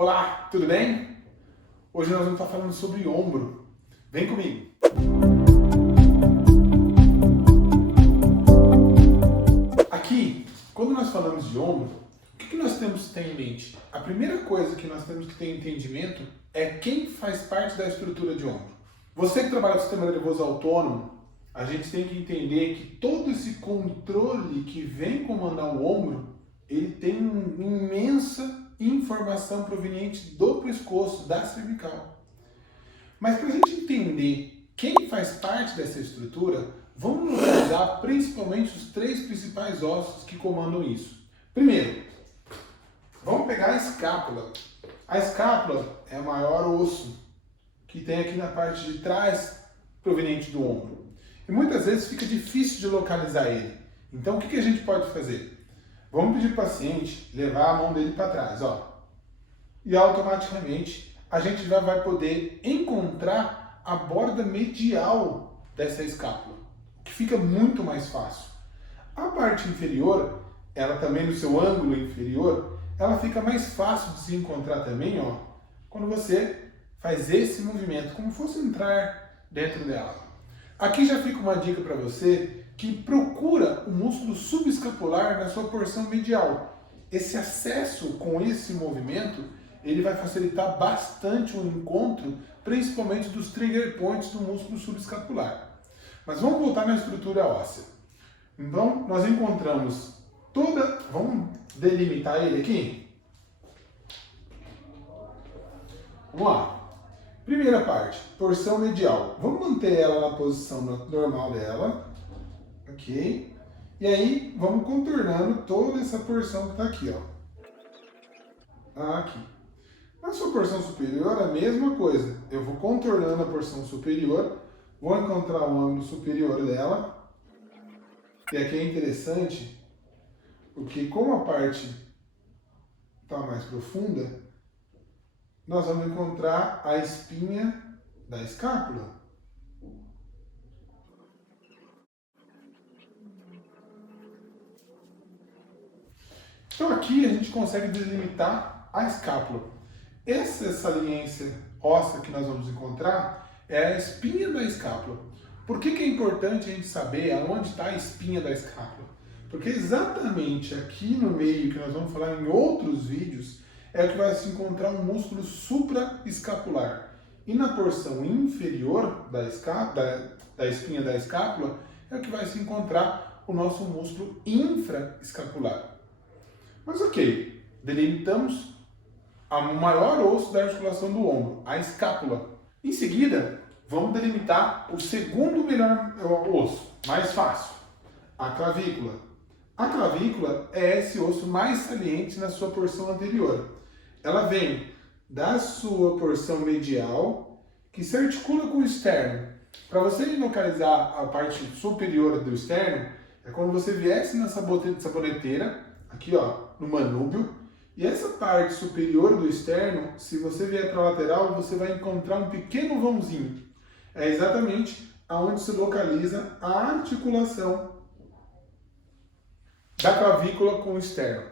Olá, tudo bem? Hoje nós vamos estar falando sobre ombro. Vem comigo! Aqui, quando nós falamos de ombro, o que nós temos que ter em mente? A primeira coisa que nós temos que ter entendimento é quem faz parte da estrutura de ombro. Você que trabalha no sistema nervoso autônomo, a gente tem que entender que todo esse controle que vem comandar o ombro, ele tem uma imensa informação proveniente do pescoço, da cervical. Mas para a gente entender quem faz parte dessa estrutura, vamos localizar principalmente os três principais ossos que comandam isso. Primeiro, vamos pegar a escápula. A escápula é o maior osso que tem aqui na parte de trás, proveniente do ombro. E muitas vezes fica difícil de localizar ele. Então o que a gente pode fazer? Vamos pedir para o paciente levar a mão dele para trás, ó. E automaticamente a gente já vai poder encontrar a borda medial dessa escápula, o que fica muito mais fácil. A parte inferior, ela também no seu ângulo inferior, ela fica mais fácil de se encontrar também, ó, quando você faz esse movimento, como fosse entrar dentro dela. Aqui já fica uma dica para você que procura o músculo subescapular na sua porção medial. Esse acesso com esse movimento, ele vai facilitar bastante o encontro, principalmente dos trigger points do músculo subescapular. Mas vamos voltar na estrutura óssea. Então, nós encontramos toda... Vamos delimitar ele aqui? Vamos lá. Primeira parte, porção medial. Vamos manter ela na posição normal dela. Ok? E aí, vamos contornando toda essa porção que está aqui, ó. Aqui. Na sua porção superior, a mesma coisa. Eu vou contornando a porção superior, vou encontrar o ângulo superior dela. E aqui é interessante, porque como a parte está mais profunda, nós vamos encontrar a espinha da escápula. Então aqui a gente consegue delimitar a escápula. Essa saliência óssea que nós vamos encontrar é a espinha da escápula. Por que é importante a gente saber aonde está a espinha da escápula? Porque exatamente aqui no meio, que nós vamos falar em outros vídeos, é o que vai se encontrar um músculo supraescapular. E na porção inferior da espinha da escápula é o que vai se encontrar o nosso músculo infraescapular. Mas ok, delimitamos o maior osso da articulação do ombro, a escápula. Em seguida, vamos delimitar o segundo melhor osso, mais fácil, a clavícula. A clavícula é esse osso mais saliente na sua porção anterior. Ela vem da sua porção medial, que se articula com o externo. Para você localizar a parte superior do externo, é quando você viesse na saboneteira, aqui ó, no manúbio, e essa parte superior do externo, se você vier para a lateral, você vai encontrar um pequeno vãozinho. É exatamente aonde se localiza a articulação da clavícula com o externo.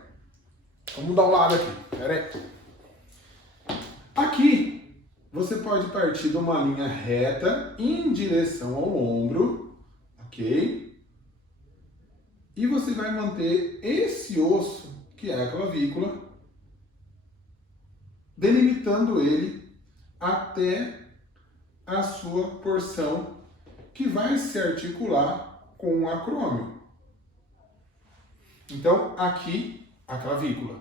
Vamos dar um lado aqui, peraí. Aqui, você pode partir de uma linha reta em direção ao ombro, ok? E você vai manter esse osso, que é a clavícula, delimitando ele até a sua porção que vai se articular com o acrômio. Então, aqui, a clavícula.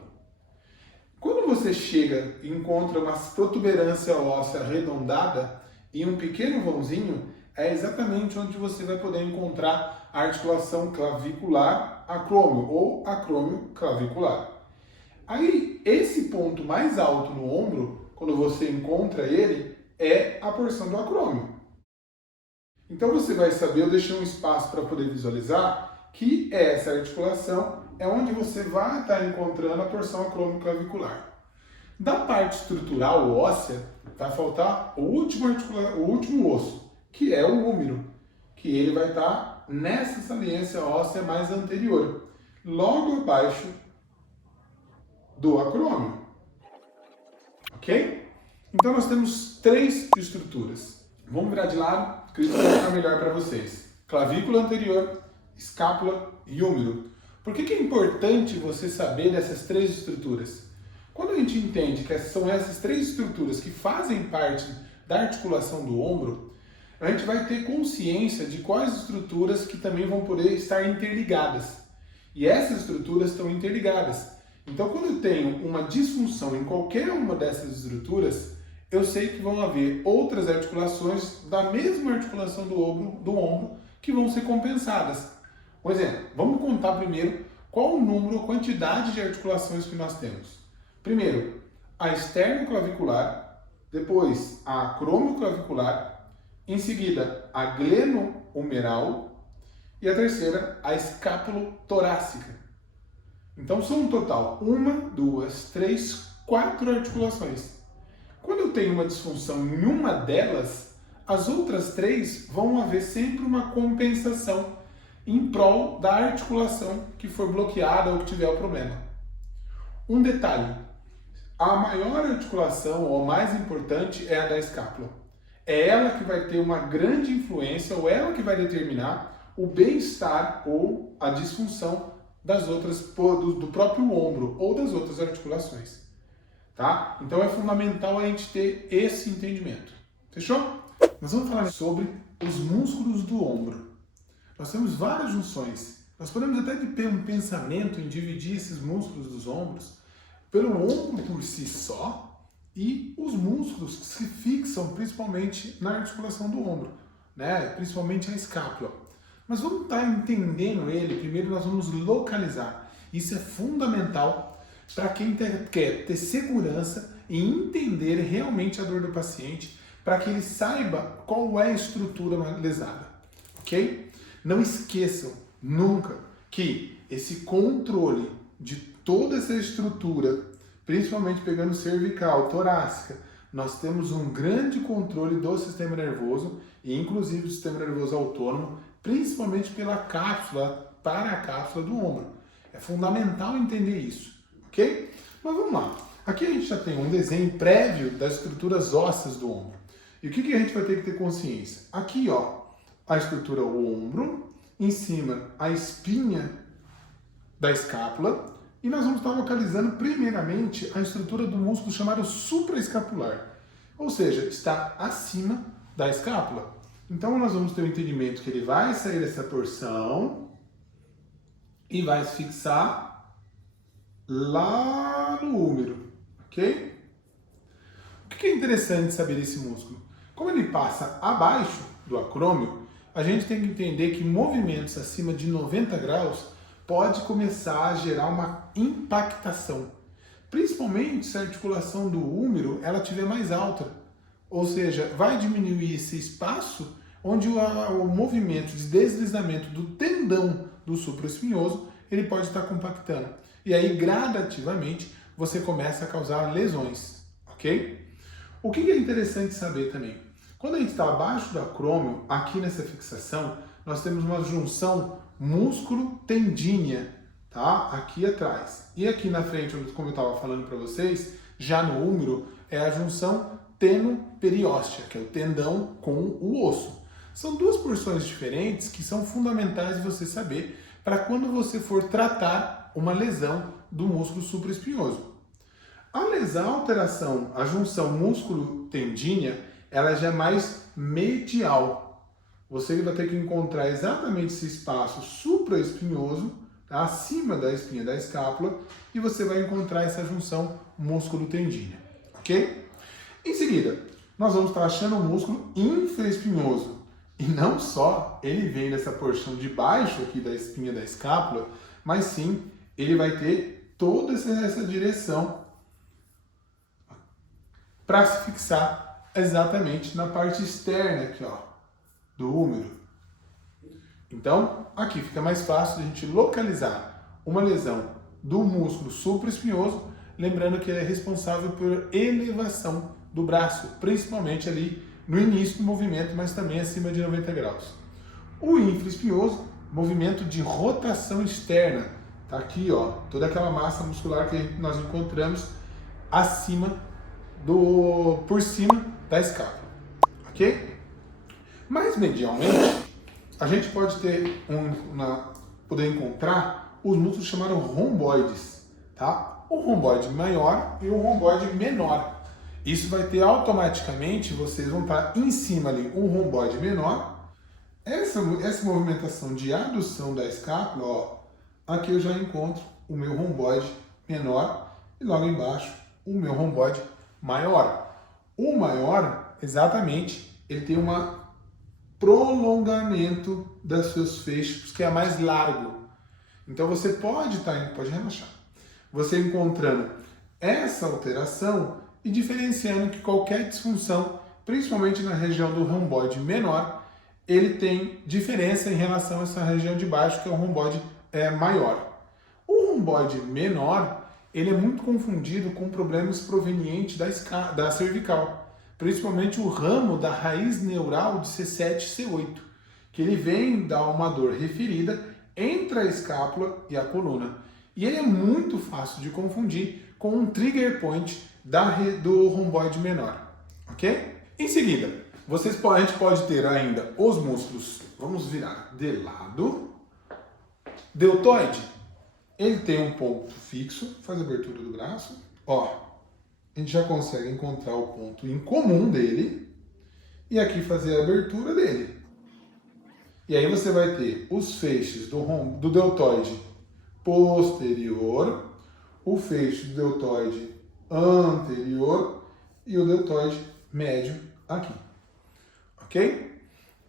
Quando você chega e encontra uma protuberância óssea arredondada e um pequeno vãozinho, é exatamente onde você vai poder encontrar a articulação clavicular-acrômio ou acrômio-clavicular. Aí, esse ponto mais alto no ombro, quando você encontra ele, é a porção do acrômio. Então você vai saber, eu deixei um espaço para poder visualizar, que essa articulação é onde você vai estar encontrando a porção acrômio-clavicular. Da parte estrutural óssea, vai faltar o último osso, que é o úmero, que ele vai estar nessa saliência óssea mais anterior, logo abaixo do acrômio. ok? Então nós temos 3 estruturas. Vamos virar de lado, acredito que vai ficar melhor para vocês. Clavícula anterior, escápula e húmero. Por que é importante você saber dessas 3 estruturas? Quando a gente entende que são essas 3 estruturas que fazem parte da articulação do ombro, a gente vai ter consciência de quais estruturas que também vão poder estar interligadas. E essas estruturas estão interligadas. Então, quando eu tenho uma disfunção em qualquer uma dessas estruturas, eu sei que vão haver outras articulações da mesma articulação do ombro que vão ser compensadas. Por exemplo, vamos contar primeiro qual o número, a quantidade de articulações que nós temos. Primeiro, a esternoclavicular, depois a acromioclavicular, em seguida a glenohumeral e a terceira a escápulo-torácica. Então são um total 1, 2, 3, 4 articulações. Quando eu tenho uma disfunção em uma delas, as outras 3 vão haver sempre uma compensação em prol da articulação que for bloqueada ou que tiver o problema. Um detalhe, a maior articulação ou a mais importante é a da escápula. É ela que vai ter uma grande influência ou ela que vai determinar o bem-estar ou a disfunção das outras, do próprio ombro ou das outras articulações. Tá? Então é fundamental a gente ter esse entendimento. Fechou? Nós vamos falar sobre os músculos do ombro. Nós temos várias junções. Nós podemos até ter um pensamento em dividir esses músculos dos ombros pelo ombro por si só e os músculos que se fixam principalmente na articulação do ombro, né? Principalmente a escápula. Mas vamos estar entendendo ele, primeiro nós vamos localizar. Isso é fundamental para quem quer ter segurança e entender realmente a dor do paciente, para que ele saiba qual é a estrutura lesada, ok? Não esqueçam nunca que esse controle de toda essa estrutura, principalmente pegando cervical, torácica, nós temos um grande controle do sistema nervoso e inclusive do sistema nervoso autônomo, principalmente pela cápsula, para a cápsula do ombro. É fundamental entender isso, ok? Mas vamos lá. Aqui a gente já tem um desenho prévio das estruturas ósseas do ombro. E o que a gente vai ter que ter consciência? Aqui, ó, a estrutura ombro, em cima a espinha da escápula, e nós vamos estar localizando primeiramente a estrutura do músculo chamado supraescapular, ou seja, está acima da escápula. Então nós vamos ter o entendimento que ele vai sair dessa porção e vai se fixar lá no úmero, ok? O que é interessante saber desse músculo? Como ele passa abaixo do acrômio, a gente tem que entender que movimentos acima de 90 graus pode começar a gerar uma impactação, principalmente se a articulação do úmero ela estiver mais alta, ou seja, vai diminuir esse espaço onde o movimento de deslizamento do tendão do supraespinhoso ele pode estar compactando. E aí, gradativamente, você começa a causar lesões, ok? O que é interessante saber também? Quando a gente está abaixo do acrômio, aqui nessa fixação, nós temos uma junção músculo-tendínea, tá? Aqui atrás. E aqui na frente, como eu estava falando para vocês, já no úmero, é a junção teno-perióstea, que é o tendão com o osso. São duas porções diferentes que são fundamentais de você saber para quando você for tratar uma lesão do músculo supraespinhoso. A alteração, a junção músculo-tendínea, ela já é mais medial. Você vai ter que encontrar exatamente esse espaço supraespinhoso, tá? Acima da espinha da escápula, e você vai encontrar essa junção músculo-tendínea, ok? Em seguida, nós vamos estar achando o músculo infraespinhoso. E não só ele vem dessa porção de baixo aqui da espinha da escápula, mas sim, ele vai ter toda essa direção para se fixar exatamente na parte externa aqui, ó, do úmero. Então, aqui fica mais fácil a gente localizar uma lesão do músculo supraespinhoso, lembrando que ele é responsável por elevação do braço, principalmente ali no início do movimento, mas também acima de 90 graus. O infraespinhoso, movimento de rotação externa, tá aqui, ó, toda aquela massa muscular que nós encontramos acima por cima da escápula, ok? Mais medialmente, a gente pode poder encontrar os músculos chamados romboides, tá? O romboide maior e o romboide menor. Isso vai ter automaticamente, vocês vão estar em cima ali, um romboide menor. Essa movimentação de adução da escápula, ó, aqui eu já encontro o meu romboide menor e logo embaixo o meu romboide maior. O maior, exatamente, ele tem um prolongamento das seus feixes, que é mais largo. Então você pode relaxar, você encontrando essa alteração e diferenciando que qualquer disfunção, principalmente na região do romboide menor, ele tem diferença em relação a essa região de baixo, que é o romboide maior. O romboide menor, ele é muito confundido com problemas provenientes da cervical, principalmente o ramo da raiz neural de C7 e C8, que ele vem dar uma dor referida entre a escápula e a coluna. E ele é muito fácil de confundir com um trigger point do romboide menor, ok? Em seguida, a gente pode ter ainda os músculos, vamos virar de lado. Deltoide, ele tem um ponto fixo, faz a abertura do braço, ó, a gente já consegue encontrar o ponto em comum dele e aqui fazer a abertura dele. E aí você vai ter os feixes do deltoide posterior, o feixe do deltoide anterior e o deltoide médio aqui, ok?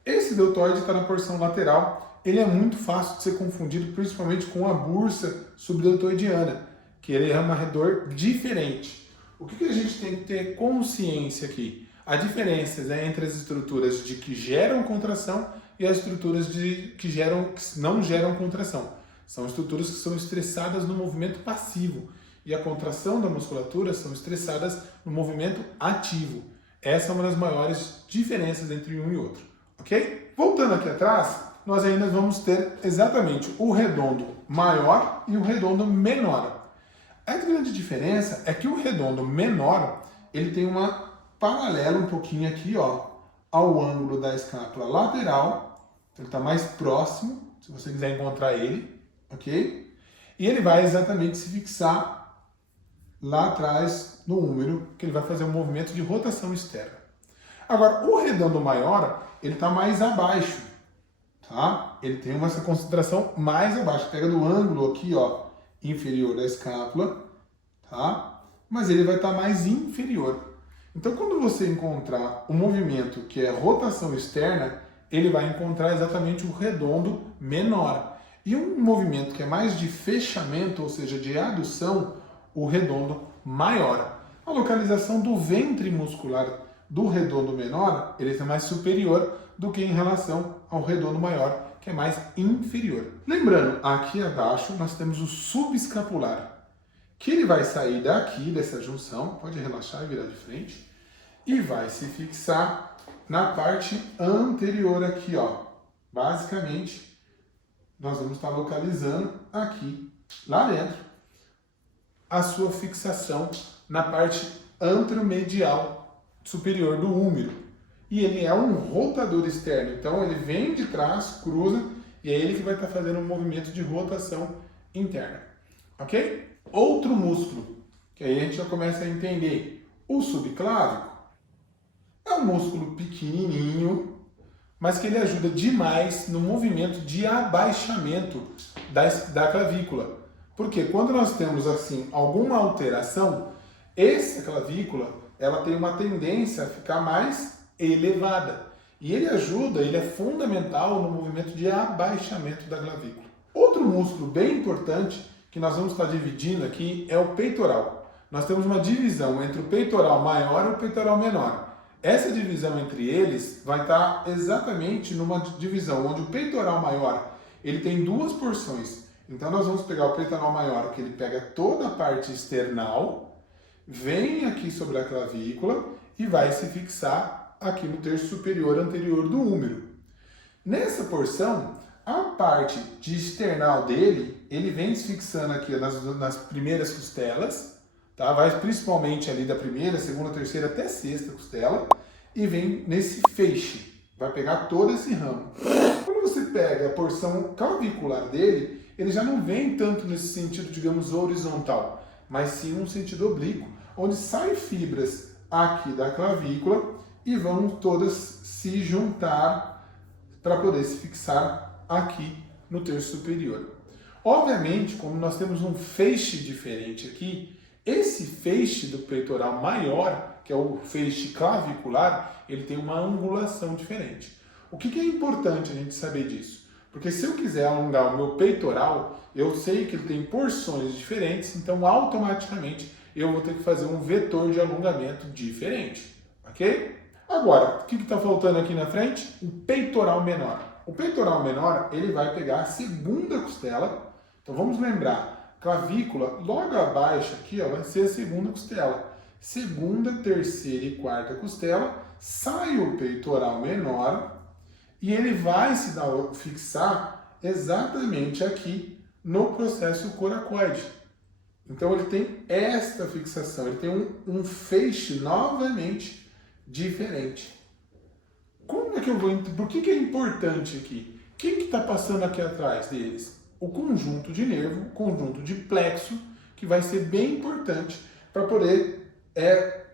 Esse deltoide está na porção lateral, ele é muito fácil de ser confundido principalmente com a bursa subdeltoidiana, que ele é uma dor diferente. O que a gente tem que ter consciência aqui? A diferença entre as estruturas que geram contração e as estruturas que não geram contração. São estruturas que são estressadas no movimento passivo e a contração da musculatura são estressadas no movimento ativo. Essa é uma das maiores diferenças entre um e outro, ok? Voltando aqui atrás, nós ainda vamos ter exatamente o redondo maior e o redondo menor. A grande diferença é que o redondo menor, ele tem uma paralela um pouquinho aqui, ó, ao ângulo da escápula lateral. Então ele está mais próximo, se você quiser encontrar ele, ok? E ele vai exatamente se fixar lá atrás no húmero, que ele vai fazer um movimento de rotação externa. Agora, o redondo maior, ele está mais abaixo, tá? Ele tem essa concentração mais abaixo, pega do ângulo aqui, ó, inferior da escápula, tá? Mas ele vai estar mais inferior. Então, quando você encontrar um movimento que é rotação externa, ele vai encontrar exatamente o redondo menor. E um movimento que é mais de fechamento, ou seja, de adução, o redondo maior. A localização do ventre muscular do redondo menor, ele é mais superior do que em relação ao redondo maior, que é mais inferior. Lembrando, aqui abaixo nós temos o subescapular, que ele vai sair daqui dessa junção, pode relaxar e virar de frente, e vai se fixar na parte anterior aqui, ó. Basicamente, nós vamos estar localizando aqui, lá dentro, a sua fixação na parte anteromedial superior do húmero. E ele é um rotador externo, então ele vem de trás, cruza, e é ele que vai estar fazendo um movimento de rotação interna, ok? Outro músculo, que aí a gente já começa a entender, o subclávico, é um músculo pequenininho, mas que ele ajuda demais no movimento de abaixamento da clavícula. Porque quando nós temos assim alguma alteração, essa clavícula, ela tem uma tendência a ficar mais elevada. E ele é fundamental no movimento de abaixamento da clavícula. Outro músculo bem importante que nós vamos estar dividindo aqui é o peitoral. Nós temos uma divisão entre o peitoral maior e o peitoral menor. Essa divisão entre eles vai estar exatamente numa divisão onde o peitoral maior ele tem duas porções. Então nós vamos pegar o peitoral maior, que ele pega toda a parte external, vem aqui sobre a clavícula e vai se fixar aqui no terço superior anterior do húmero. Nessa porção, a parte de external dele, ele vem se fixando aqui nas primeiras costelas, tá? Vai principalmente ali da primeira, segunda, terceira até sexta costela e vem nesse feixe, vai pegar todo esse ramo. Quando você pega a porção clavicular dele, ele já não vem tanto nesse sentido, digamos, horizontal, mas sim um sentido oblíquo, onde saem fibras aqui da clavícula e vão todas se juntar para poder se fixar aqui no terço superior. Obviamente, como nós temos um feixe diferente aqui, esse feixe do peitoral maior, que é o feixe clavicular, ele tem uma angulação diferente. O que é importante a gente saber disso? Porque se eu quiser alongar o meu peitoral, eu sei que ele tem porções diferentes, então automaticamente eu vou ter que fazer um vetor de alongamento diferente, ok? Agora, o que está faltando aqui na frente? O peitoral menor. O peitoral menor, ele vai pegar a segunda costela. Então vamos lembrar, clavícula, logo abaixo aqui, ó, vai ser a segunda costela. Segunda, terceira e quarta costela, sai o peitoral menor e ele vai se fixar exatamente aqui no processo coracoide. Então ele tem esta fixação, ele tem um feixe novamente diferente. Como é que eu vou... Por que é importante aqui? O que está passando aqui atrás deles? O conjunto de nervo, o conjunto de plexo, que vai ser bem importante para poder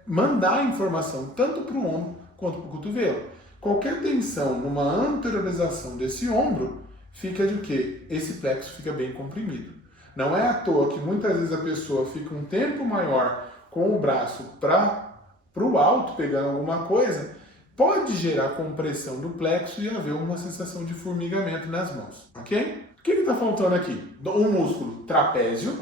mandar a informação tanto para o ombro quanto para o cotovelo. Qualquer tensão numa anteriorização desse ombro, fica de quê? Esse plexo fica bem comprimido. Não é à toa que muitas vezes a pessoa fica um tempo maior com o braço para o alto, pegando alguma coisa, pode gerar compressão do plexo e haver uma sensação de formigamento nas mãos, ok? O que está faltando aqui? Um músculo trapézio,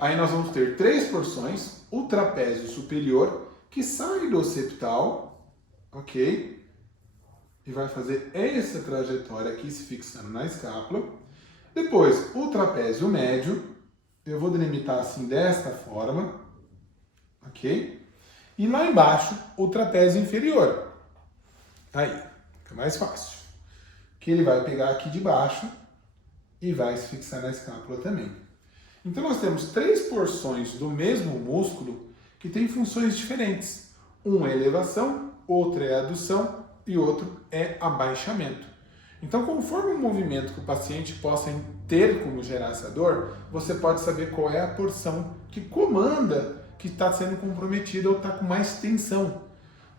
aí nós vamos ter 3 porções, o trapézio superior, que sai do occipital, ok? E vai fazer essa trajetória aqui, se fixando na escápula. Depois, o trapézio médio, eu vou delimitar assim desta forma, ok? E lá embaixo, o trapézio inferior. Aí, fica mais fácil. Que ele vai pegar aqui de baixo e vai se fixar na escápula também. Então nós temos 3 porções do mesmo músculo que têm funções diferentes. Um é elevação, outro é adução e outro é abaixamento. Então, conforme o movimento que o paciente possa ter como gerar essa dor, você pode saber qual é a porção que comanda que está sendo comprometida ou está com mais tensão.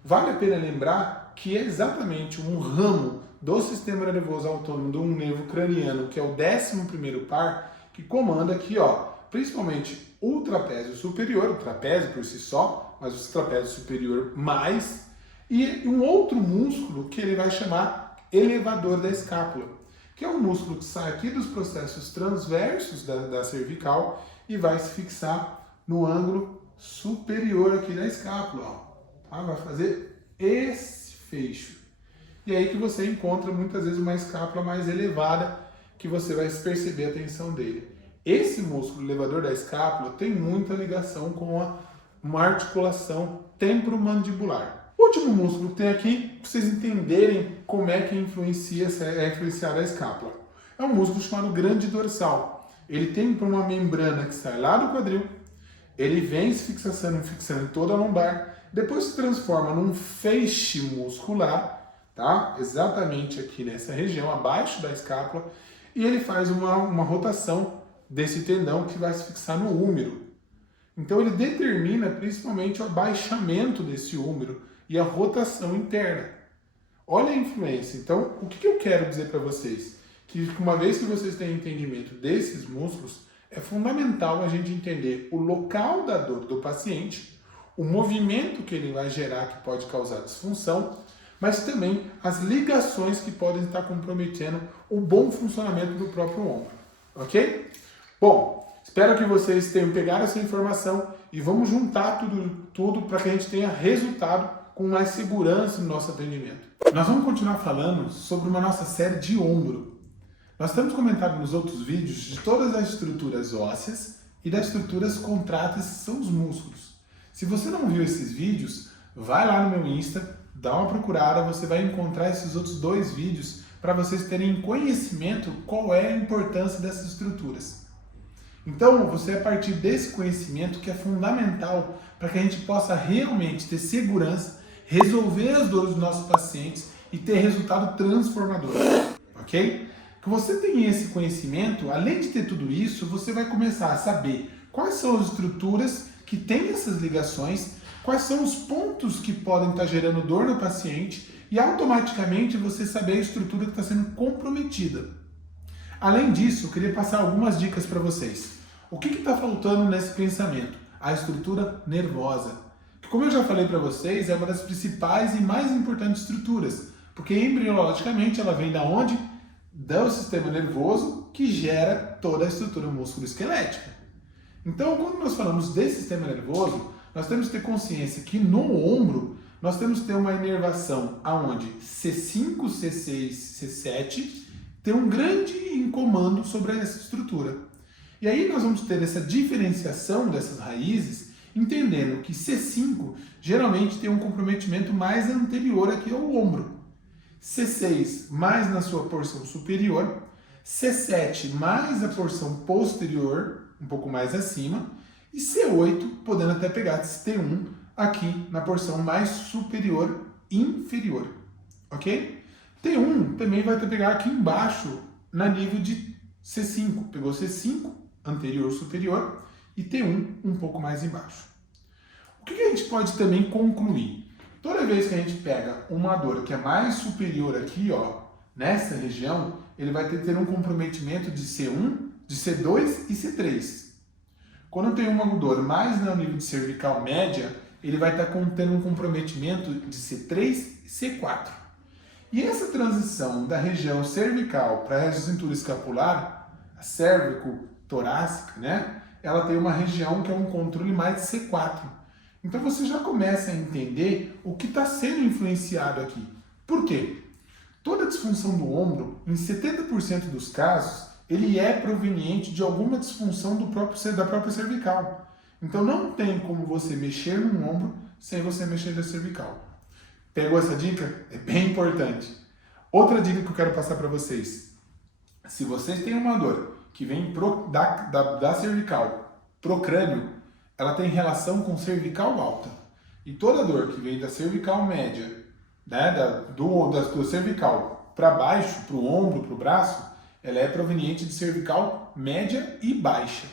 Vale a pena lembrar que é exatamente um ramo do sistema nervoso autônomo do nervo craniano, que é o 11º par, que comanda aqui, ó, principalmente o trapézio superior, o trapézio por si só, mas o trapézio superior mais, e um outro músculo que ele vai chamar elevador da escápula, que é um músculo que sai aqui dos processos transversos da cervical e vai se fixar no ângulo superior aqui da escápula, ó. Tá? Vai fazer esse fecho. E aí que você encontra muitas vezes uma escápula mais elevada, que você vai perceber a tensão dele. Esse músculo elevador da escápula tem muita ligação com uma articulação temporomandibular. O último músculo que tem aqui, para vocês entenderem como é que é influenciada a escápula. É um músculo chamado grande dorsal. Ele tem uma membrana que sai lá do quadril, ele vem se fixando em toda a lombar, depois se transforma num feixe muscular, tá? Exatamente aqui nessa região, abaixo da escápula, e ele faz uma rotação desse tendão que vai se fixar no úmero. Então ele determina principalmente o abaixamento desse úmero e a rotação interna. Olha a influência. Então, o que eu quero dizer para vocês? Que uma vez que vocês têm entendimento desses músculos, é fundamental a gente entender o local da dor do paciente, o movimento que ele vai gerar que pode causar disfunção, mas também as ligações que podem estar comprometendo o bom funcionamento do próprio ombro. Ok? Bom, espero que vocês tenham pegado essa informação e vamos juntar tudo para que a gente tenha resultado com mais segurança no nosso atendimento. Nós vamos continuar falando sobre uma nossa série de ombro. Nós temos comentado nos outros vídeos de todas as estruturas ósseas e das estruturas contráteis, que são os músculos. Se você não viu esses vídeos, vai lá no meu Insta, dá uma procurada, você vai encontrar esses outros 2 vídeos para vocês terem conhecimento qual é a importância dessas estruturas. Então, você é a partir desse conhecimento que é fundamental para que a gente possa realmente ter segurança, resolver as dores dos nossos pacientes e ter resultado transformador, ok? Que você tenha esse conhecimento, além de ter tudo isso, você vai começar a saber quais são as estruturas que têm essas ligações, quais são os pontos que podem estar gerando dor no paciente e automaticamente você saber a estrutura que está sendo comprometida. Além disso, eu queria passar algumas dicas para vocês. O que está faltando nesse pensamento? A estrutura nervosa. Que, como eu já falei para vocês, é uma das principais e mais importantes estruturas, porque embriologicamente ela vem da onde? Do sistema nervoso que gera toda a estrutura musculoesquelética. Então, quando nós falamos desse sistema nervoso, nós temos que ter consciência que no ombro nós temos que ter uma inervação aonde C5, C6, C7 tem um grande comando sobre essa estrutura. E aí nós vamos ter essa diferenciação dessas raízes, entendendo que C5 geralmente tem um comprometimento mais anterior aqui ao ombro. C6 mais na sua porção superior, C7 mais a porção posterior, um pouco mais acima, e C8 podendo até pegar T1 aqui na porção mais superior inferior, ok? T1 também vai até pegar aqui embaixo na nível de C5, pegou C5 anterior superior e T1 um pouco mais embaixo. O que a gente pode também concluir? Toda vez que a gente pega uma dor que é mais superior aqui, ó, nessa região, ele vai ter um comprometimento de C1, de C2 e C3. Quando tem uma dor mais no nível de cervical média, ele vai estar tendo um comprometimento de C3 e C4. E essa transição da região cervical para a cintura escapular, a cérvico-torácica, né? Ela tem uma região que é um controle mais de C4. Então você já começa a entender o que está sendo influenciado aqui. Por quê? Toda disfunção do ombro, em 70% dos casos, ele é proveniente de alguma disfunção da própria cervical. Então não tem como você mexer no ombro sem você mexer na cervical. Pegou essa dica? É bem importante. Outra dica que eu quero passar para vocês. Se vocês têm uma dor que vem da cervical pro crânio, ela tem relação com cervical alta. E toda dor que vem da cervical média, né, do cervical para baixo, para o ombro, para o braço, ela é proveniente de cervical média e baixa.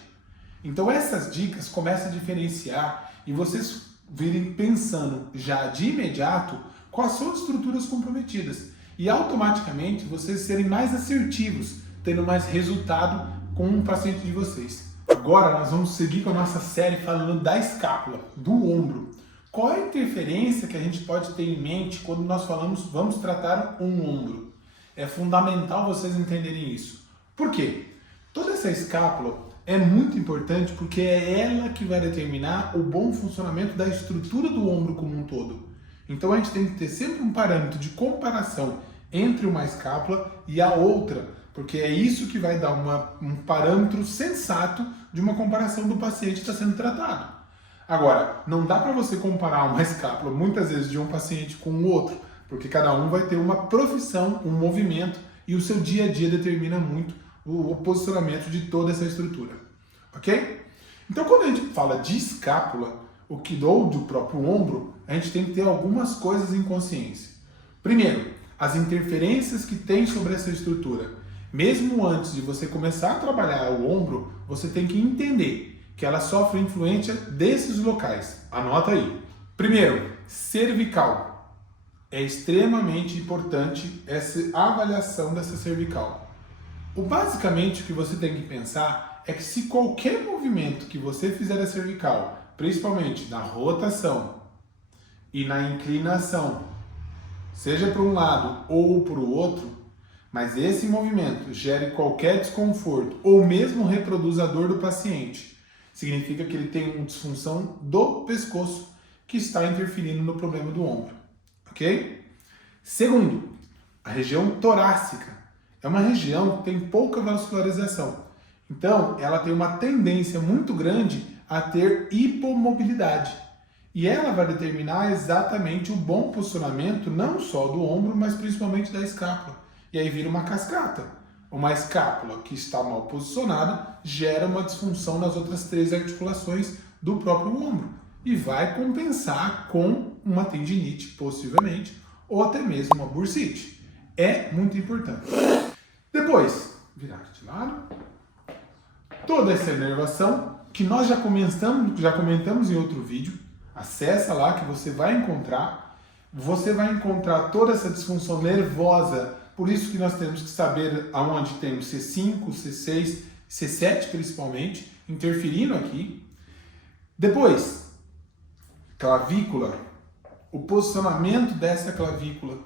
Então essas dicas começam a diferenciar e vocês virem pensando já de imediato quais são as estruturas comprometidas. E automaticamente vocês serem mais assertivos, tendo mais resultado com o paciente de vocês. Agora nós vamos seguir com a nossa série falando da escápula, do ombro. Qual é a interferência que a gente pode ter em mente quando nós vamos tratar um ombro? É fundamental vocês entenderem isso. Por quê? Toda essa escápula é muito importante porque é ela que vai determinar o bom funcionamento da estrutura do ombro como um todo. Então a gente tem que ter sempre um parâmetro de comparação entre uma escápula e a outra, porque é isso que vai dar um parâmetro sensato de uma comparação do paciente que está sendo tratado. Agora, não dá para você comparar uma escápula muitas vezes de um paciente com o outro, porque cada um vai ter uma profissão, um movimento e o seu dia a dia determina muito o posicionamento de toda essa estrutura, ok? Então, quando a gente fala de escápula, ou do próprio ombro, a gente tem que ter algumas coisas em consciência. Primeiro, as interferências que tem sobre essa estrutura. Mesmo antes de você começar a trabalhar o ombro, você tem que entender que ela sofre influência desses locais. Anota aí. Primeiro, cervical. É extremamente importante essa avaliação dessa cervical. Basicamente, o que você tem que pensar é que se qualquer movimento que você fizer da cervical, principalmente na rotação e na inclinação, seja para um lado ou para o outro, mas esse movimento gere qualquer desconforto ou mesmo reproduza a dor do paciente, significa que ele tem uma disfunção do pescoço que está interferindo no problema do ombro, ok? Segundo, a região torácica é uma região que tem pouca vascularização, então ela tem uma tendência muito grande a ter hipomobilidade. E ela vai determinar exatamente o bom posicionamento, não só do ombro, mas principalmente da escápula. E aí vira uma cascata. uma escápula que está mal posicionada gera uma disfunção nas outras 3 articulações do próprio ombro e vai compensar com uma tendinite, possivelmente, ou até mesmo uma bursite. É muito importante. Depois, virar de lado. Toda essa inervação que nós já comentamos em outro vídeo, acessa lá que você vai encontrar toda essa disfunção nervosa. Por isso que nós temos que saber aonde tem o C5, C6, C7 principalmente, interferindo aqui. Depois, clavícula, o posicionamento dessa clavícula,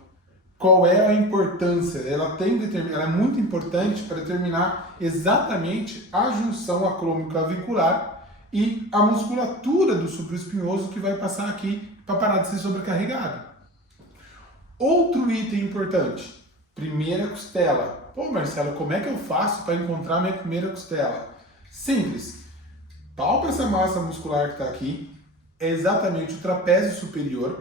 qual é a importância? Ela é muito importante para determinar exatamente a junção acromioclavicular e a musculatura do supraespinhoso que vai passar aqui para parar de ser sobrecarregado. Outro item importante, primeira costela. Pô, Marcelo, como é que eu faço para encontrar minha primeira costela? Simples. Palpa essa massa muscular que está aqui, é exatamente o trapézio superior.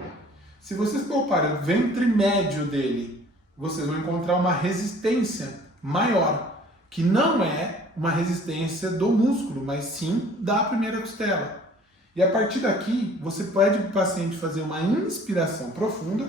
Se vocês palparem o ventre médio dele, vocês vão encontrar uma resistência maior, que não é uma resistência do músculo, mas sim da primeira costela. E a partir daqui, você pede para o paciente fazer uma inspiração profunda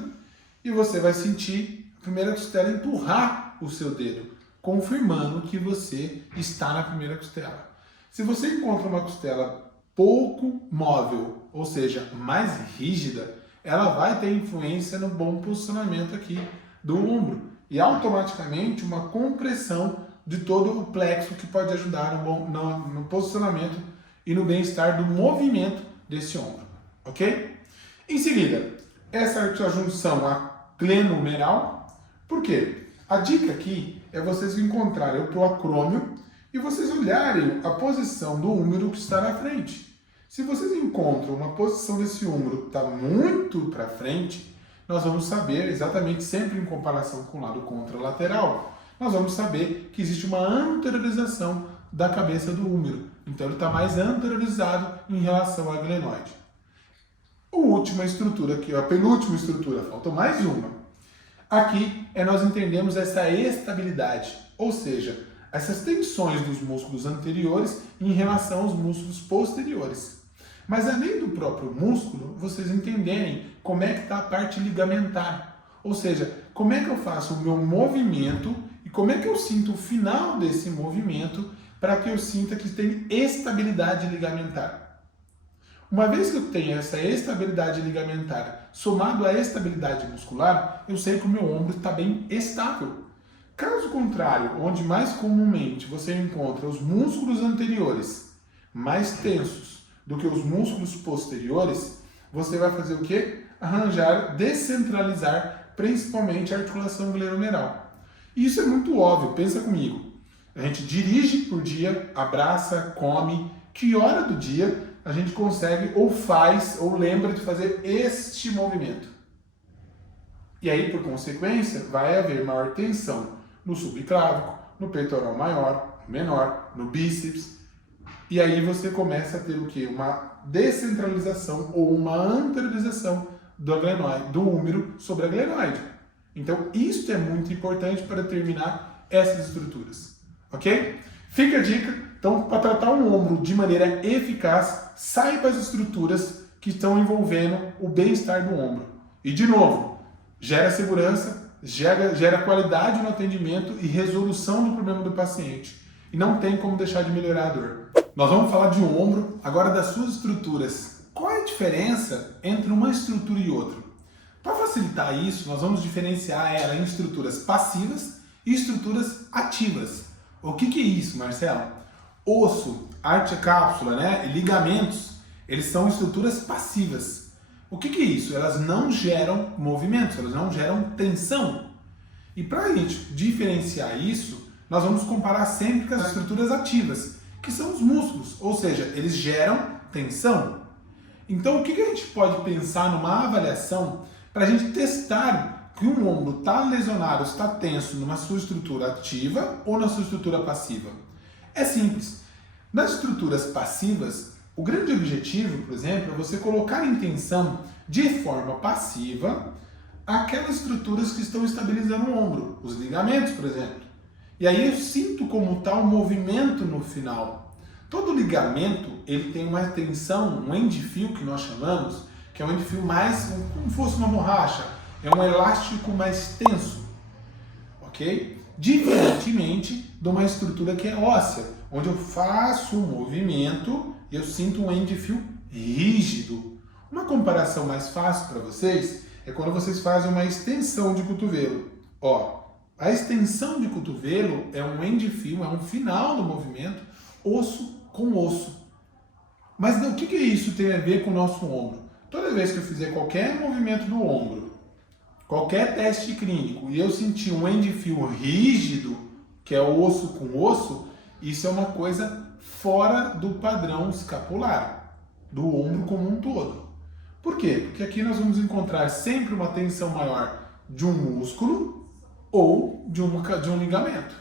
e você vai sentir a primeira costela empurrar o seu dedo, confirmando que você está na primeira costela. Se você encontra uma costela pouco móvel, ou seja, mais rígida, ela vai ter influência no bom posicionamento aqui do ombro e automaticamente uma compressão de todo o plexo que pode ajudar no posicionamento e no bem-estar do movimento desse ombro, ok? Em seguida, essa junção aclenomeral, por quê? A dica aqui é vocês encontrarem o proacrômio e vocês olharem a posição do húmero que está na frente. Se vocês encontram uma posição desse húmero que está muito para frente, nós vamos saber exatamente, sempre em comparação com o lado contralateral, nós vamos saber que existe uma anteriorização da cabeça do húmero. Então ele está mais anteriorizado em relação à glenoide. A última estrutura aqui, a penúltima estrutura, falta mais uma. Aqui nós entendemos essa estabilidade, ou seja, essas tensões dos músculos anteriores em relação aos músculos posteriores. Mas além do próprio músculo, vocês entenderem como é que está a parte ligamentar. Ou seja, como é que eu faço o meu movimento e como é que eu sinto o final desse movimento para que eu sinta que tem estabilidade ligamentar. Uma vez que eu tenho essa estabilidade ligamentar somado à estabilidade muscular, eu sei que o meu ombro está bem estável. Caso contrário, onde mais comumente você encontra os músculos anteriores mais tensos do que os músculos posteriores, você vai fazer o quê? Descentralizar principalmente a articulação glenomeral. Isso é muito óbvio, pensa comigo. A gente dirige por dia, abraça, come. Que hora do dia a gente consegue ou faz ou lembra de fazer este movimento? E aí, por consequência, vai haver maior tensão no subclávico, no peitoral maior, menor, no bíceps. E aí você começa a ter o quê? Uma descentralização ou uma anteriorização do glenoide, do húmero sobre a glenoide. Então, isso é muito importante para determinar essas estruturas. Ok? Fica a dica. Então, para tratar um ombro de maneira eficaz, saiba as estruturas que estão envolvendo o bem-estar do ombro. E, de novo, gera segurança, gera qualidade no atendimento e resolução do problema do paciente. E não tem como deixar de melhorar a dor. Nós vamos falar de um ombro, agora das suas estruturas. Qual é a diferença entre uma estrutura e outra? Para facilitar isso, nós vamos diferenciar ela em estruturas passivas e estruturas ativas. O que é isso, Marcelo? Osso, cápsula, e ligamentos, eles são estruturas passivas. O que é isso? Elas não geram movimentos, elas não geram tensão. E para a gente diferenciar isso, nós vamos comparar sempre com as estruturas ativas, que são os músculos, ou seja, eles geram tensão. Então, o que a gente pode pensar numa avaliação para a gente testar que um ombro está lesionado, está tenso numa sua estrutura ativa ou na sua estrutura passiva? É simples. Nas estruturas passivas, o grande objetivo, por exemplo, é você colocar em tensão de forma passiva aquelas estruturas que estão estabilizando o ombro, os ligamentos, por exemplo. E aí eu sinto como tal movimento no final. Todo ligamento, ele tem uma tensão, um end fio que nós chamamos, que é um end fio mais como se fosse uma borracha, é um elástico mais tenso, ok? Diferentemente de uma estrutura que é óssea, onde eu faço um movimento e eu sinto um end fio rígido. Uma comparação mais fácil para vocês é quando vocês fazem uma extensão de cotovelo. Ó, a extensão de cotovelo é um end fio, é um final do movimento, osso com osso. Mas o que isso tem a ver com o nosso ombro? Toda vez que eu fizer qualquer movimento do ombro, qualquer teste clínico, e eu sentir um end fio rígido, que é osso com osso, isso é uma coisa fora do padrão escapular, do ombro como um todo. Por quê? Porque aqui nós vamos encontrar sempre uma tensão maior de um músculo ou de um ligamento,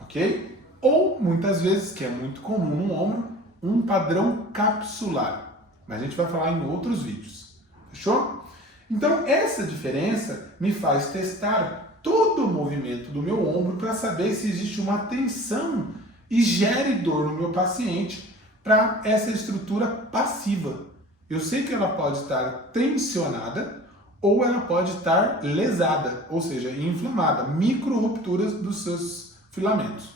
ok? Ou, muitas vezes, que é muito comum no ombro, um padrão capsular. Mas a gente vai falar em outros vídeos, fechou? Então, essa diferença me faz testar todo o movimento do meu ombro para saber se existe uma tensão e gere dor no meu paciente para essa estrutura passiva. Eu sei que ela pode estar tensionada ou ela pode estar lesada, ou seja, inflamada, micro rupturas dos seus filamentos.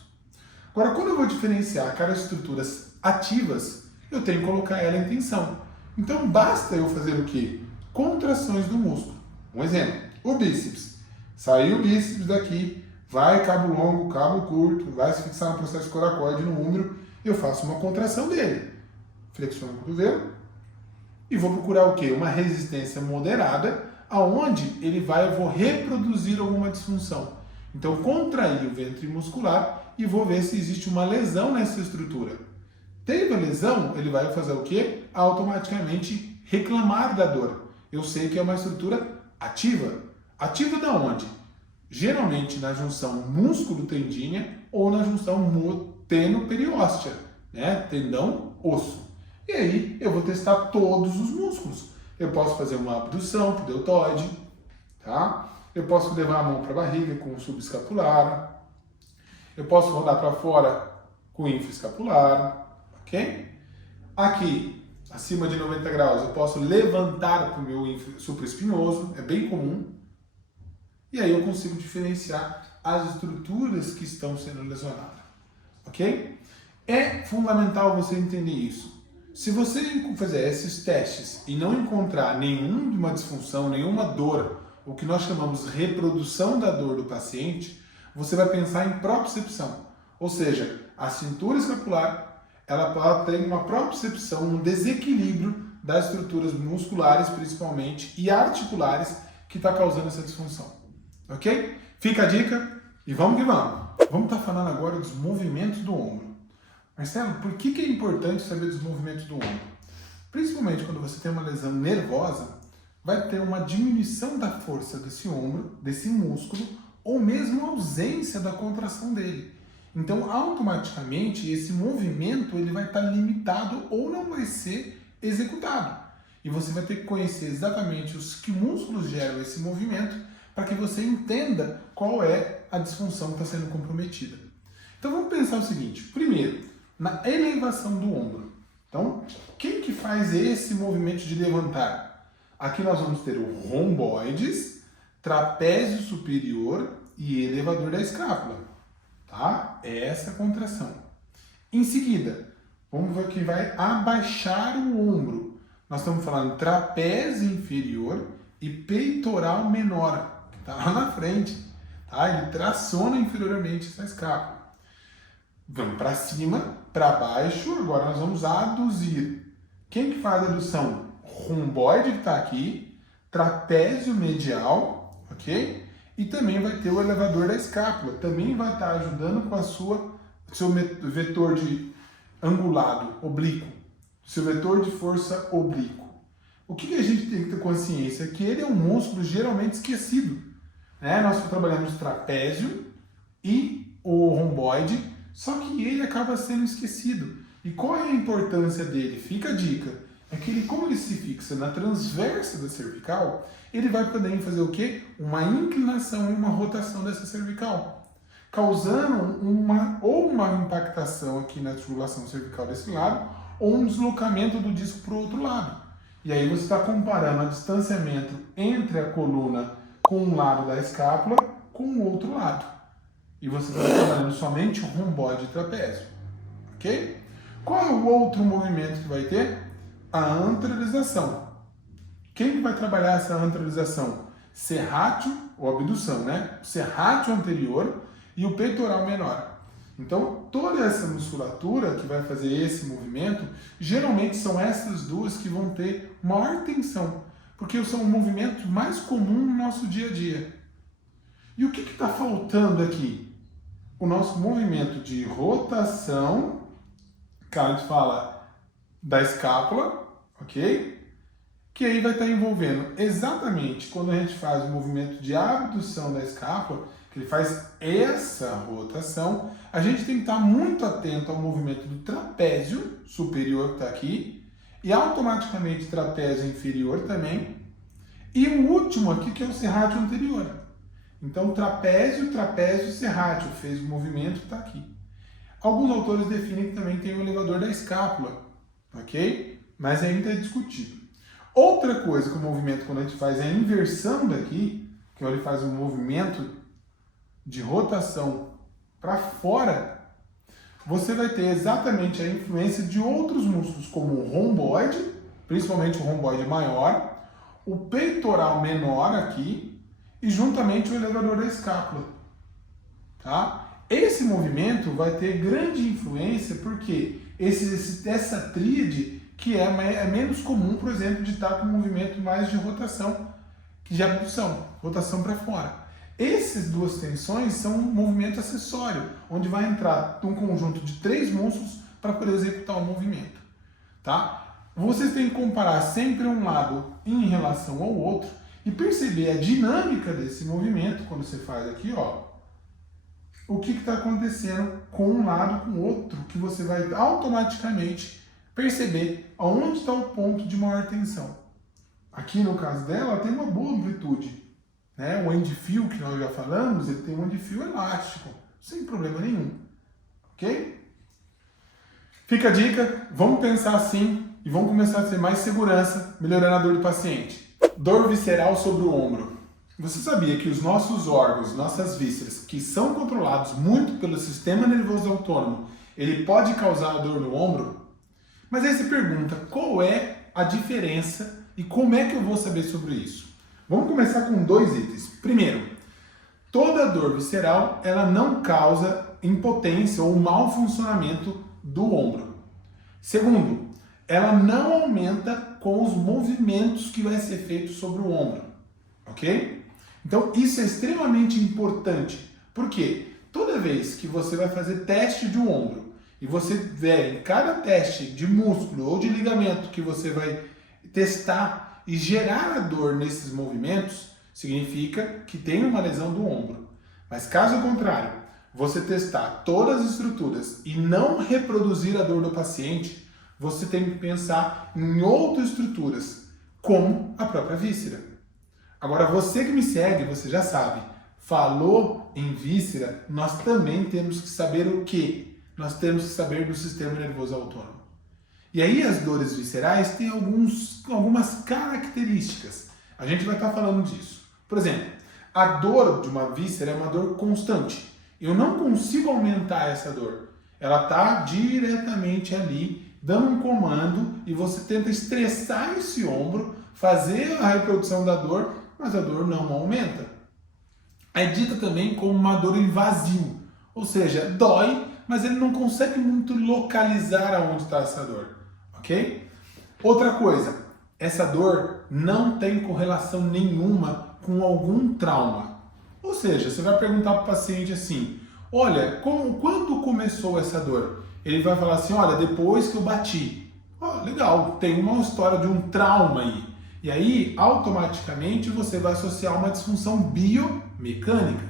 Agora, quando eu vou diferenciar aquelas estruturas ativas, eu tenho que colocar ela em tensão. Então, basta eu fazer o quê? Contrações do músculo. Um exemplo, o bíceps. Saiu o bíceps daqui, vai cabo longo, cabo curto, vai se fixar no processo coracoide no úmero, eu faço uma contração dele. Flexiono o cotovelo e vou procurar o quê? Uma resistência moderada, aonde eu vou reproduzir alguma disfunção. Então, contrair o ventre muscular e vou ver se existe uma lesão nessa estrutura. Teve a lesão, ele vai fazer o quê? Automaticamente reclamar da dor. Eu sei que é uma estrutura ativa. Ativa da onde? Geralmente na junção músculo-tendínea ou na junção teno-perióstea, né? Tendão-osso. E aí eu vou testar todos os músculos. Eu posso fazer uma abdução pro deltoide, tá? Eu posso levar a mão para a barriga com o subescapular. Eu posso rodar para fora com o infraescapular, ok? Aqui, acima de 90 graus, eu posso levantar para o meu supraespinhoso, é bem comum. E aí eu consigo diferenciar as estruturas que estão sendo lesionadas, ok? É fundamental você entender isso. Se você fizer esses testes e não encontrar nenhuma disfunção, nenhuma dor, o que nós chamamos de reprodução da dor do paciente, você vai pensar em propriocepção. Ou seja, a cintura escapular, ela tem uma propriocepção, um desequilíbrio das estruturas musculares, principalmente, e articulares, que está causando essa disfunção. Ok? Fica a dica e vamos que vamos. Vamos estar falando agora dos movimentos do ombro. Marcelo, por que é importante saber dos movimentos do ombro? Principalmente quando você tem uma lesão nervosa, vai ter uma diminuição da força desse ombro, desse músculo, ou mesmo ausência da contração dele. Então, automaticamente, esse movimento ele vai estar limitado ou não vai ser executado. E você vai ter que conhecer exatamente que músculos geram esse movimento para que você entenda qual é a disfunção que está sendo comprometida. Então, vamos pensar o seguinte. Primeiro, na elevação do ombro. Então, quem que faz esse movimento de levantar? Aqui nós vamos ter o romboides, trapézio superior e elevador da escápula. Tá? Essa contração. Em seguida, vamos ver que vai abaixar o ombro. Nós estamos falando trapézio inferior e peitoral menor, que está lá na frente. Tá? Ele traciona inferiormente essa escápula. Vamos para cima, para baixo, agora nós vamos aduzir. Quem que faz a adução? Romboide que está aqui, trapézio medial, ok? E também vai ter o elevador da escápula, também vai estar ajudando com seu vetor de angulado, oblíquo, seu vetor de força oblíquo. O que a gente tem que ter consciência? Que ele é um músculo geralmente esquecido. Né? Nós trabalhamos o trapézio e o romboide, só que ele acaba sendo esquecido. E qual é a importância dele? Fica a dica. É que ele, como ele se fixa na transversa da cervical, ele vai poder fazer o quê? Uma inclinação e uma rotação dessa cervical. causando uma impactação aqui na articulação cervical desse lado, ou um deslocamento do disco para o outro lado. E aí você está comparando o distanciamento entre a coluna com um lado da escápula com o outro lado. E você está trabalhando somente o romboide e trapézio. Ok? Qual é o outro movimento que vai ter? A anterorização. Quem vai trabalhar essa anterorização? Serrátil ou abdução, né? O serrátil anterior e o peitoral menor. Então, toda essa musculatura que vai fazer esse movimento, geralmente são essas duas que vão ter maior tensão, porque são o movimento mais comum no nosso dia a dia. E o que está faltando aqui? O nosso movimento de rotação, que a gente fala da escápula, ok? Que aí vai estar envolvendo exatamente quando a gente faz o movimento de abdução da escápula, que ele faz essa rotação, a gente tem que estar muito atento ao movimento do trapézio superior que está aqui, e automaticamente trapézio inferior também, e o último aqui que é o serrátil anterior. Então trapézio, trapézio, serrátil, fez o movimento que está aqui. Alguns autores definem que também tem o elevador da escápula, ok? Mas ainda é discutido. Outra coisa que o movimento, quando a gente faz a inversão daqui, que ele faz um movimento de rotação para fora, você vai ter exatamente a influência de outros músculos, como o romboide, principalmente o romboide maior, o peitoral menor aqui, e juntamente o elevador da escápula. Tá? Esse movimento vai ter grande influência porque essa tríade que é menos comum, por exemplo, de estar com um movimento mais de rotação, que de abdução, rotação para fora. Essas duas tensões são um movimento acessório, onde vai entrar um conjunto de 3 músculos para poder executar o movimento. Tá? Vocês têm que comparar sempre um lado em relação ao outro e perceber a dinâmica desse movimento, quando você faz aqui, ó, o que está acontecendo com um lado com o outro, que você vai automaticamente perceber aonde está o ponto de maior tensão. Aqui no caso dela, ela tem uma boa amplitude. Né? O end feel, que nós já falamos, ele tem um end feel elástico, sem problema nenhum. Ok? Fica a dica, vamos pensar assim e vamos começar a ter mais segurança, melhorando a dor do paciente. Dor visceral sobre o ombro. Você sabia que os nossos órgãos, nossas vísceras, que são controlados muito pelo sistema nervoso autônomo, ele pode causar a dor no ombro? Mas aí você pergunta, qual é a diferença e como é que eu vou saber sobre isso? Vamos começar com 2 itens. Primeiro, toda dor visceral, ela não causa impotência ou mau funcionamento do ombro. Segundo, ela não aumenta com os movimentos que vai ser feito sobre o ombro, ok? Então isso é extremamente importante, porque toda vez que você vai fazer teste de um ombro e você ver em cada teste de músculo ou de ligamento que você vai testar e gerar a dor nesses movimentos, significa que tem uma lesão do ombro. Mas caso contrário, você testar todas as estruturas e não reproduzir a dor do paciente, você tem que pensar em outras estruturas, como a própria víscera. Agora, você que me segue, você já sabe, falou em víscera, nós também temos que saber o quê? Nós temos que saber do sistema nervoso autônomo. E aí as dores viscerais têm algumas características. A gente vai estar falando disso. Por exemplo, a dor de uma víscera é uma dor constante. Eu não consigo aumentar essa dor. Ela está diretamente ali, dando um comando, e você tenta estressar esse ombro, fazer a reprodução da dor, mas a dor não aumenta. É dita também como uma dor invasiva, ou seja, dói, mas ele não consegue muito localizar aonde está essa dor, ok? Outra coisa, essa dor não tem correlação nenhuma com algum trauma. Ou seja, você vai perguntar para o paciente assim, olha, quando começou essa dor? Ele vai falar assim, olha, depois que eu bati. Oh, legal, tem uma história de um trauma aí. E aí, automaticamente, você vai associar uma disfunção biomecânica.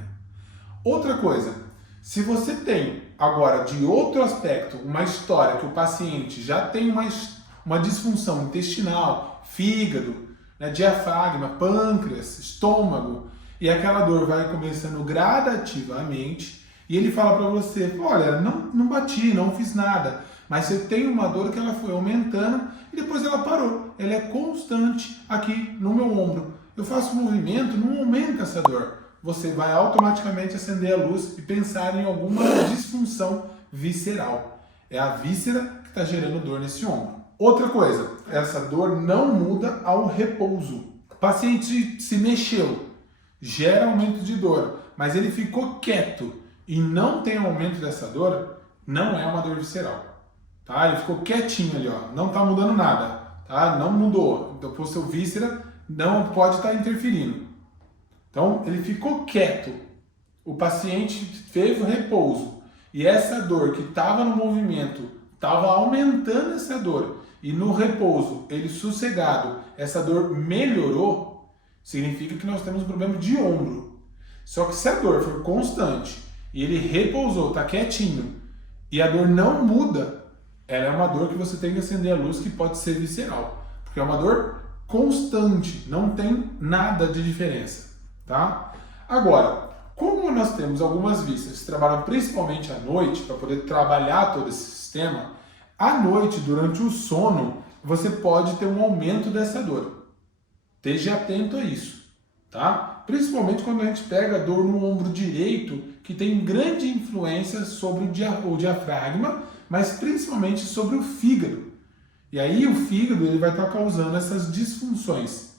Outra coisa, se você tem agora, de outro aspecto, uma história que o paciente já tem uma disfunção intestinal, fígado, né, diafragma, pâncreas, estômago, e aquela dor vai começando gradativamente, e ele fala para você, olha, não bati, não fiz nada, mas você tem uma dor que ela foi aumentando e depois ela parou. Ela é constante aqui no meu ombro. Eu faço movimento, não aumenta essa dor. Você vai automaticamente acender a luz e pensar em alguma disfunção visceral. É a víscera que está gerando dor nesse ombro. Outra coisa, essa dor não muda ao repouso. O paciente se mexeu, gera aumento de dor, mas ele ficou quieto e não tem aumento dessa dor, não é uma dor visceral. Tá? Ele ficou quietinho ali, ó, não está mudando nada, tá? Não mudou. Então, o seu víscera não pode estar interferindo. Então, ele ficou quieto. O paciente fez o repouso e essa dor que estava no movimento estava aumentando essa dor e no repouso, ele sossegado, essa dor melhorou, significa que nós temos um problema de ombro. Só que se a dor for constante e ele repousou, está quietinho e a dor não muda, ela é uma dor que você tem que acender a luz, que pode ser visceral, porque é uma dor constante, não tem nada de diferença, tá? Agora, como nós temos algumas vísceras que trabalham principalmente à noite, para poder trabalhar todo esse sistema, à noite, durante o sono, você pode ter um aumento dessa dor. Esteja atento a isso, tá? Principalmente quando a gente pega a dor no ombro direito, que tem grande influência sobre o diafragma, mas principalmente sobre o fígado. E aí o fígado ele vai estar causando essas disfunções.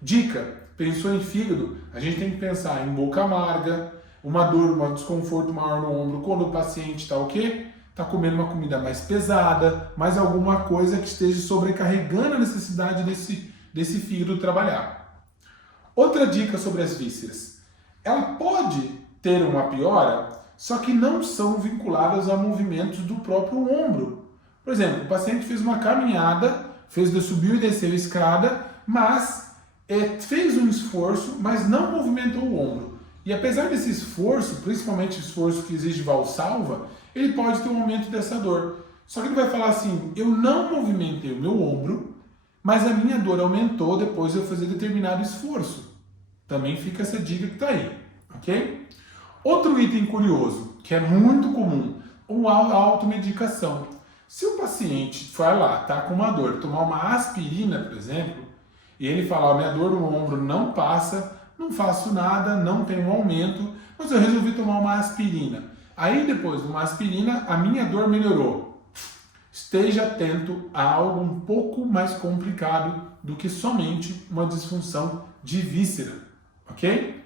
Dica, pensou em fígado, a gente tem que pensar em boca amarga, uma dor, um desconforto maior no ombro, quando o paciente está o quê? Está comendo uma comida mais pesada, mais alguma coisa que esteja sobrecarregando a necessidade desse fígado trabalhar. Outra dica sobre as vísceras. Ela pode ter uma piora, só que não são vinculadas a movimentos do próprio ombro. Por exemplo, o paciente fez uma caminhada, subiu e desceu a escada, mas fez um esforço, mas não movimentou o ombro. E apesar desse esforço, principalmente esforço que exige valsalva, ele pode ter um aumento dessa dor. Só que ele vai falar assim, eu não movimentei o meu ombro, mas a minha dor aumentou depois de eu fazer determinado esforço. Também fica essa dica que está aí, ok? Outro item curioso, que é muito comum, a automedicação. Se o paciente vai lá, tá com uma dor, tomar uma aspirina, por exemplo, e ele falar, minha dor no ombro não passa, não faço nada, não tem um aumento, mas eu resolvi tomar uma aspirina. Aí depois de uma aspirina, a minha dor melhorou. Esteja atento a algo um pouco mais complicado do que somente uma disfunção de víscera, ok?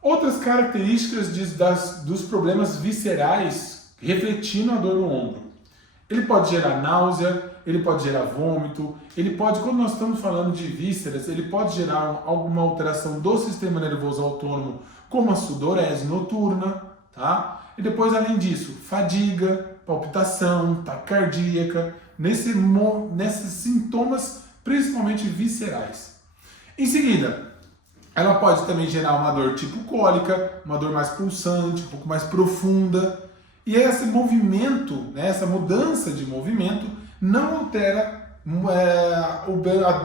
Outras características dos problemas viscerais refletindo a dor no ombro. Ele pode gerar náusea, ele pode gerar vômito, ele pode, quando nós estamos falando de vísceras, ele pode gerar alguma alteração do sistema nervoso autônomo, como a sudorese noturna, tá? E depois, além disso, fadiga, palpitação, taquicardíaca, nesses sintomas principalmente viscerais. Em seguida, ela pode também gerar uma dor tipo cólica, uma dor mais pulsante, um pouco mais profunda. E esse movimento, né, essa mudança de movimento, não altera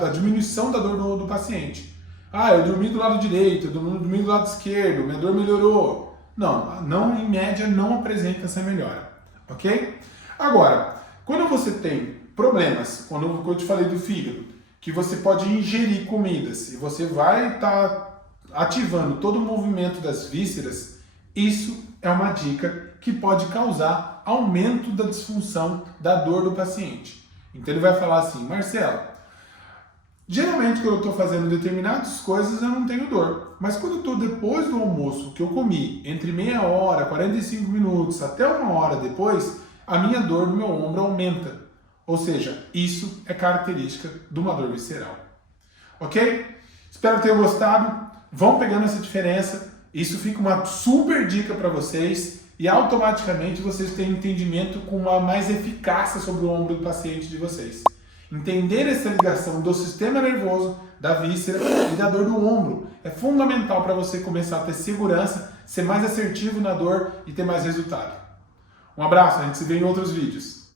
a diminuição da dor do paciente. Ah, eu dormi do lado direito, eu dormi do lado esquerdo, minha dor melhorou. Não, em média, não apresenta essa melhora, ok? Agora, quando você tem problemas, quando eu te falei do fígado, que você pode ingerir comidas e você vai estar ativando todo o movimento das vísceras, isso é uma dica que pode causar aumento da disfunção da dor do paciente. Então ele vai falar assim, Marcelo, geralmente quando eu estou fazendo determinadas coisas eu não tenho dor, mas quando eu estou depois do almoço que eu comi, entre meia hora, 45 minutos até uma hora depois, a minha dor no meu ombro aumenta. Ou seja, isso é característica de uma dor visceral. Ok? Espero que tenham gostado. Vão pegando essa diferença. Isso fica uma super dica para vocês e automaticamente vocês têm entendimento com uma mais eficácia sobre o ombro do paciente de vocês. Entender essa ligação do sistema nervoso, da víscera e da dor do ombro é fundamental para você começar a ter segurança, ser mais assertivo na dor e ter mais resultado. Um abraço, a gente se vê em outros vídeos.